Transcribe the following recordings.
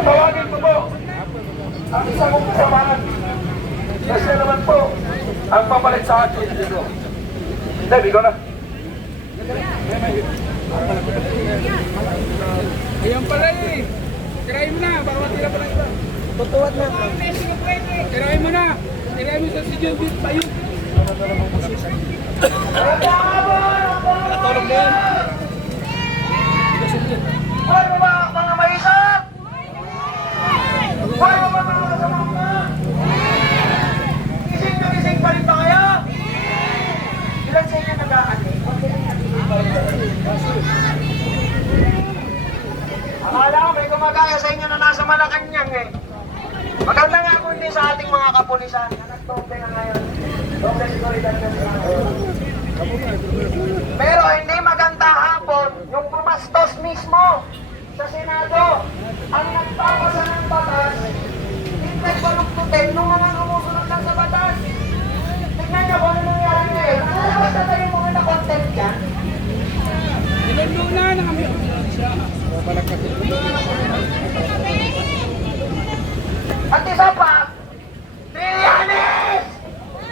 Tatawagin ko po ang isa kong kasamahan. Kasi naman po ang papalit sa akin dito. Hindi, bigo na. Ayan pala eh. Tirahin mo na, baka matira pa lang iba. Tutuwad na. Tirahin mo na. Tirahin mo sa si John Beat Bayuk. Natulog na yan. Hoy mga maisap! Hoy mga kasamangka! Gising na gising pa rin ba kayo? Ilan sa inyo nag-aani? Akala ko may gumagaya sa inyo na nasa Malacanang eh. Maganda nga po din sa ating mga kapulisan. Nagtope na ngayon. Doble seguridad na sila. Pero hindi maganda hapon yung pumastos mismo sa Senado. Ang nagpapasa ng batas, hindi baluktutin nung mga sumusunod lang sa batas. Tignan niyo kung ano nangyari ngayon. Nakalabas na tayo mga na-content dyan. Ilundo na kami. At isa pa, Trillanes!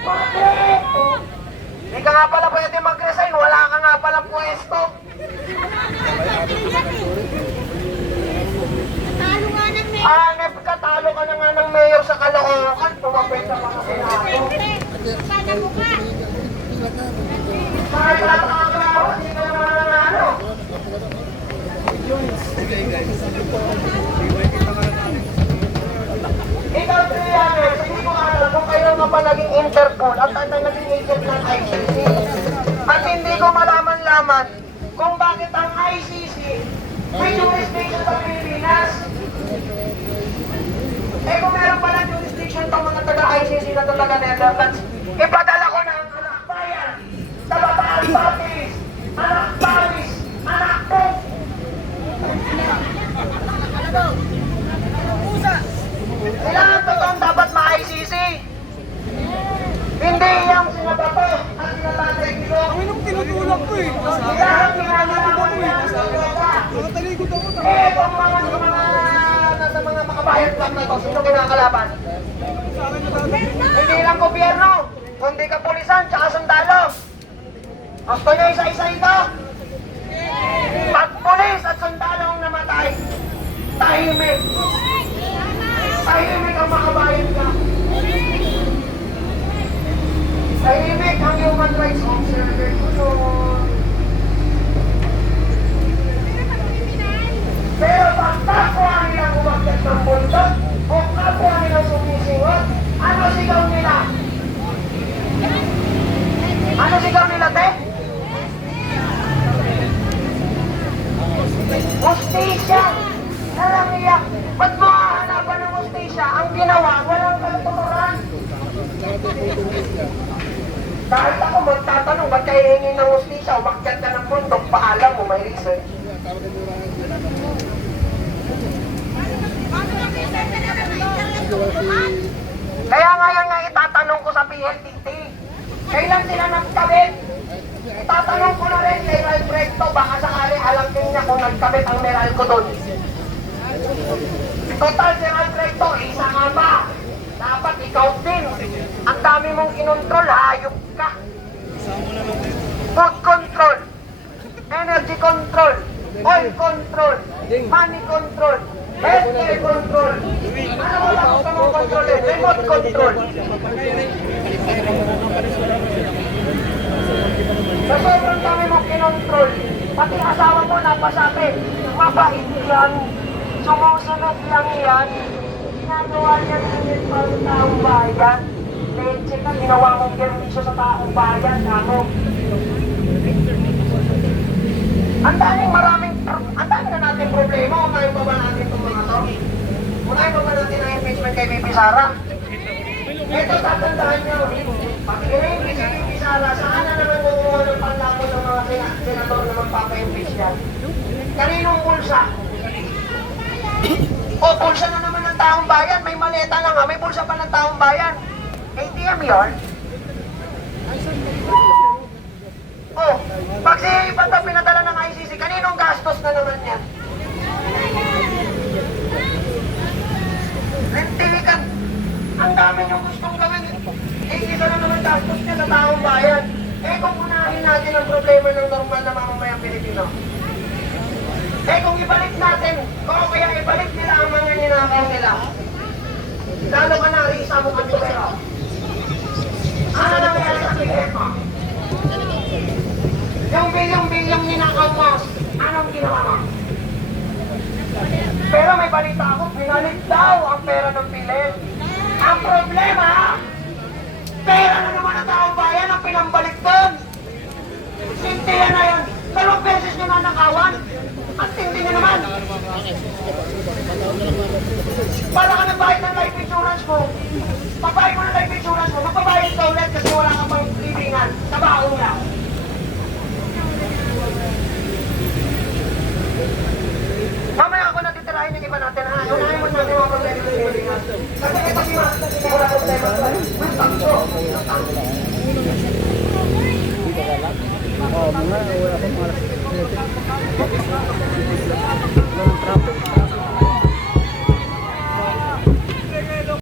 Bakit? Hindi ka nga pala pwede mag-resign, wala ka nga palang pwesto. Hanep ka, talo ka na nga ng mayor sa Caloocan, tumapit ka pa sa Senado. Mga trabaho, hindi ka naman nanalo. Ikaw, Trillanes, hindi ko alam kung kayo nga pa naging Interpol at naging agent ng ICC. At hindi ko malaman-laman kung bakit ang ICC may jurisdiction sa Pilipinas. Eh kung meron palang jurisdiction itong mga taga-ICC na ito taga-Netherlands, ipadala ko na ang anak bayan, tabataan Batis, anak Paris, anak ko. Kailangan totoong dapat ma-ICC. Hindi yung sinabato at sinatatay nilo. Ang inong tinutulak ko eh. Kailangan ginagawa mo yan. Nakatalikod ako. Eh, kung nasa mga makabayan lang na ito, sino kinakalaban? Hindi lang gobyerno, kundi kapulisan, tsaka sundalo. Gusto nyo isa-isa ito? Pag pulis at sundalo ang namatay, tahimik. Tahimik ang makabayan ka. Tahimik ang human rights observer ko. Pero pag kapwa nilang umakyat ng bundok o kapwa nilang sumisingot, ano sigaw nila? Ano sigaw nila, te? Justisya! Alam niya, ba't mo hahanapan ng justisya? Ang ginawa, walang katuturan. Kahit ako magtatanong, ba't kayo hingin ng justisya? Umakyat ka ng bundok, paalam mo, may research. Kaya ngayon nga itatanong ko sa PLDT, kailan sila nagkabit? Itatanong ko na rin kay Ralph Recto, baka sakali alam din niya kung nagkabit ang Meralco doon. Total si Ralph Recto, isa nga ba? Dapat ikaw din. Ang dami mong kinontrol, hayop ka. Food control, energy control, oil control, money control, healthcare control. Ano mo ba gusto mong kontrolin? Remote control. Sa sobrang dami mong kinontrol, pati asawa mo napasabi, mabait yan, sumusunod lang yan, ginagawa niya ng para sa taong bayan. Leche ka, ginawa mong permisyo sa taong bayan, ako. Ang dami na natin problema. Unahin pa ba natin itong mga to? Unahin pa ba natin ang impeachment kay Bibi Sara? Ito, tatandaan nyo. Pag i-impeach si Bibi Sara, saan na naman kumuha ng panlako ng mga senador na magpapa-impeach yan? Kaninong bulsa? O, bulsa na naman ng taong bayan. May maleta na nga, may bulsa pa ng taong bayan. ATM yun? Oh, pag si Ipata pinadala ng ICC, kaninong gastos na naman yan? Tinitikan. Ang dami niyong gustong gawin. Eh, isa na naman gastos niya sa taong bayan. Eh, kung unahin natin ang problema ng normal na mamamayang Pilipino. Eh, kung ibalik natin, o kaya ibalik nila ang mga ninakaw nila. Lalo ka na rin sa mukhang tubero. Ano nangyari sa tingin mo? Yung bilyong-bilyong ninakaw mo, anong ginawa mo? Pero may balita ako, pinalik daw ang pera ng Pilen. Ang problema, pera na naman ang taong bayan ang pinambalik doon. Sintiya na yan. 2 beses nyo na nakawan. At hindi nyo naman. Para ka nagbayad ng life insurance mo. Pabayad mo ng life insurance mo. Magpabayad ka ulit kasi wala ka pang libingan sa baong lang. Mamaya ako natitirahin yung iba natin ha. Unahin mo natin mga problema ng libingan. Kasi ito si Mas, kasi wala problema. Mas takso. Oh, mga wala pa mga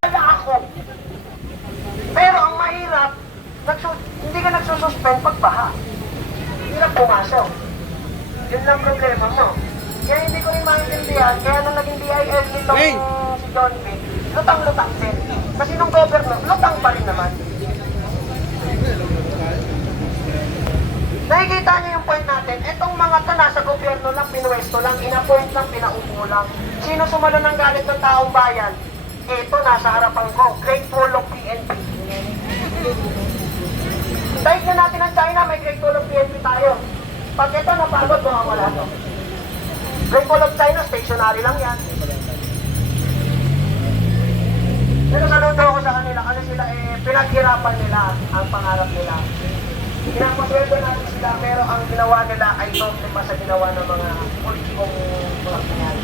Wala ako. Pero ang mahirap, hindi ka nagsususpend pagbaha. Hirap pumasok. Yun lang problema mo. Kaya hindi ko rin maintindihan, kaya nung naging DIL nitong si John B, lutang-lutang din. Kasi nung governor, lutang pa rin naman. Nakikita niyo yung point natin, etong mga to nasa gobyerno lang, pinuwesto lang, inapoint lang, pinaupo lang. Sino sumalo ng galit ng taong bayan? Ito, nasa harapan ko, Great Wall of PNP. Dahil na natin ang China, may Great Wall of PNP tayo. Pag ito napagod, mawawala to. Great Wall of China, stationary lang yan. Pero saludo ako sa kanila kasi sila pinaghirapan nila ang pangarap nila. Pinapasweldo natin sila pero ang ginawa nila ay doble pa sa ginawa ng mga politikong tulak-tulak.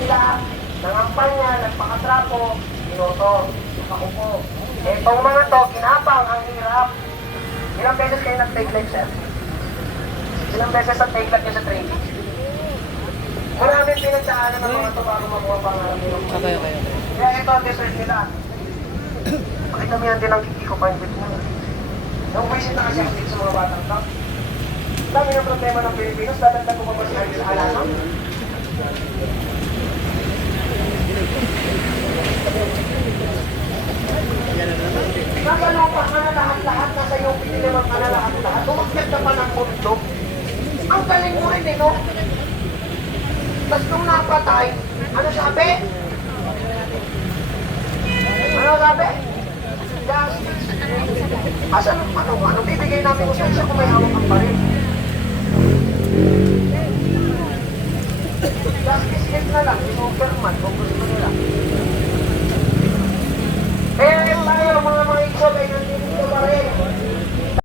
Sila, nangampanya, nagpakatrapo, binoto, nakaupo. Etong mga to, kinapang ang hirap. Ilang beses kayo nag-take life, sir? Ilang beses nag-take life nyo sa training? Maraming pinagsaanan ng mga to bago makuha pangarap nila. Okay. Kaya ito ang deserve nila. Pakita mo yan din ang kiki ko pa yung mo. Nung visit na kasi sa mga batang tao. Dami ng problema ng Pilipinas, dadagdag ko pa ba sa alasan? Nasa lupa ka na lahat-lahat, nasa iyong piniliman ka na lahat-lahat, umakyat ka pa ng mundo. Ang galing mo rin no? Tapos nung napatay, ano sabi? Ano sabi? Justice. Asan ano bibigay namin kung saan kung may hawak ang baril? Justice is na lang, Superman, kung gusto